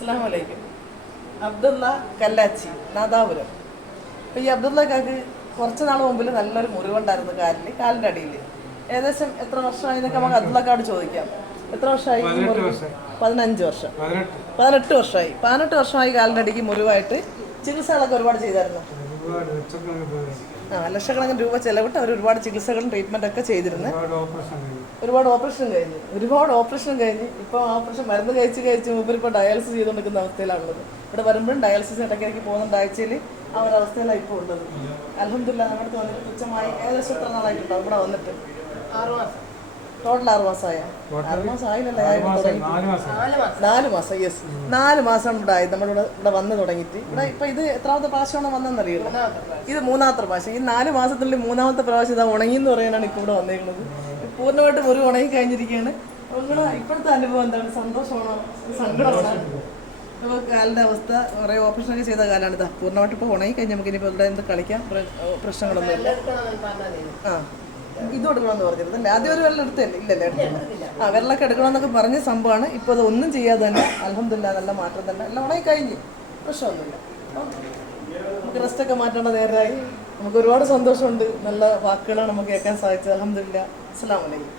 അസ്സലാമു അലൈക്കും. അബ്ദുള്ള കല്ലാച്ചി, നാദാപുരം. അപ്പോൾ ഈ അബ്ദുള്ളക്കാക്ക് കുറച്ച് നാൾ മുമ്പിൽ നല്ലൊരു മുറിവുണ്ടായിരുന്നു കാലിൻ്റെ അടിയിൽ. ഏകദേശം എത്ര വർഷമായി എന്നൊക്കെ നമുക്ക് അബ്ദുള്ളക്കാട് ചോദിക്കാം. എത്ര വർഷമായി? 15 വർഷം, 18 വർഷമായി. 18 വർഷമായി കാലിൻ്റെ അടിക്ക് മുറിവായിട്ട് ചികിത്സകളൊക്കെ ഒരുപാട് ചെയ്തായിരുന്നു. ലക്ഷക്കണക്കിന് രൂപ ചെലവിട്ട് അവർ ഒരുപാട് ചികിത്സകളും ട്രീറ്റ്മെൻറ്റൊക്കെ ചെയ്തിരുന്നു. ഒരുപാട് ഓപ്പറേഷൻ കഴിഞ്ഞ് ഇപ്പോൾ ഓപ്പറേഷൻ മരുന്ന് കഴിച്ച് ഇപ്പോൾ ഡയാലിസിസ് ചെയ്തുകൊണ്ടിരിക്കുന്ന അവസ്ഥയിലാണുള്ളത്. ഇവിടെ വരുമ്പോഴും ഡയാലിസിസ് ഇടയ്ക്കിടയ്ക്ക് പോകുന്നുണ്ട്. ആഴ്ചയിൽ ആ ഒരു അവസ്ഥയിലാണ് ഇപ്പോൾ ഉള്ളത്. അൽഹംദുലില്ലാഹ് നമ്മുടെ വന്നിട്ട് തുച്ഛമായി ഏകദേശം എത്ര നാളായിട്ടുണ്ടാവും ഇവിടെ വന്നിട്ട്? 6 മാസം. ടോട്ടൽ 6 മാസമായ? 6 മാസം ആയില്ലല്ലേ? 4 മാസം. യെസ്, 4 മാസം ഉണ്ടായി ഇവിടെ വന്ന് തുടങ്ങിയിട്ട്. ഇവിടെ ഇപ്പം ഇത് എത്രാമത്തെ പ്രാവശ്യമാണ് വന്നതെന്നറിയില്ല. ഇത് 3ാമത്തെ പ്രാവശ്യം. ഈ 4 മാസത്തിനുള്ളിൽ 3ാമത്തെ പ്രാവശ്യം ഇതാ ഉണങ്ങി എന്ന് പറയാനാണ് ഇപ്പോൾ ഇവിടെ വന്നേക്കുന്നത്. പൂർണ്ണമായിട്ടും ഒരു ഉണങ്ങി കഴിഞ്ഞിരിക്കുകയാണ്. നിങ്ങളുടെ ഇപ്പോഴത്തെ അനുഭവം എന്താണ്? സന്തോഷമാണോ, സങ്കടമാണോ? അപ്പോൾ കാലിൻ്റെ അവസ്ഥ കുറേ ഓപ്പറേഷനൊക്കെ ചെയ്ത കാലാണ്. ഇതാ പൂർണ്ണമായിട്ട് ഇപ്പോൾ ഉണങ്ങി കഴിഞ്ഞാൽ നമുക്ക് ഇനിയിപ്പോൾ ഇവിടെ എന്ത് കളിക്കാൻ പ്രശ്നങ്ങളൊന്നും ഇല്ല. ഇത് കൊടുക്കണമെന്ന് പറഞ്ഞിരുന്നല്ലേ? ആദ്യം ഒരു വെള്ളം എടുത്തല്ലേ? ഇല്ലല്ലേ, എടുത്തില്ല. വെള്ളമൊക്കെ എടുക്കണമെന്നൊക്കെ പറഞ്ഞ സംഭവമാണ്. ഇപ്പോൾ അത് ഒന്നും ചെയ്യാതെ തന്നെ അൽഹംദുലില്ലാഹ് നല്ല മാറ്റം തന്നെ. എല്ലാം ഉണങ്ങി കഴിഞ്ഞ് പ്രശ്നമൊന്നുമില്ല. നമുക്ക് റെസ്റ്റൊക്കെ മാറ്റേണ്ട നേരമായി. നമുക്ക് ഒരുപാട് സന്തോഷമുണ്ട്. നല്ല വാക്കുകളാണ് നമുക്ക് കേൾക്കാൻ സാധിച്ചത്. അൽഹംദുലില്ലാഹ്. അസ്സലാമു അലൈക്കും.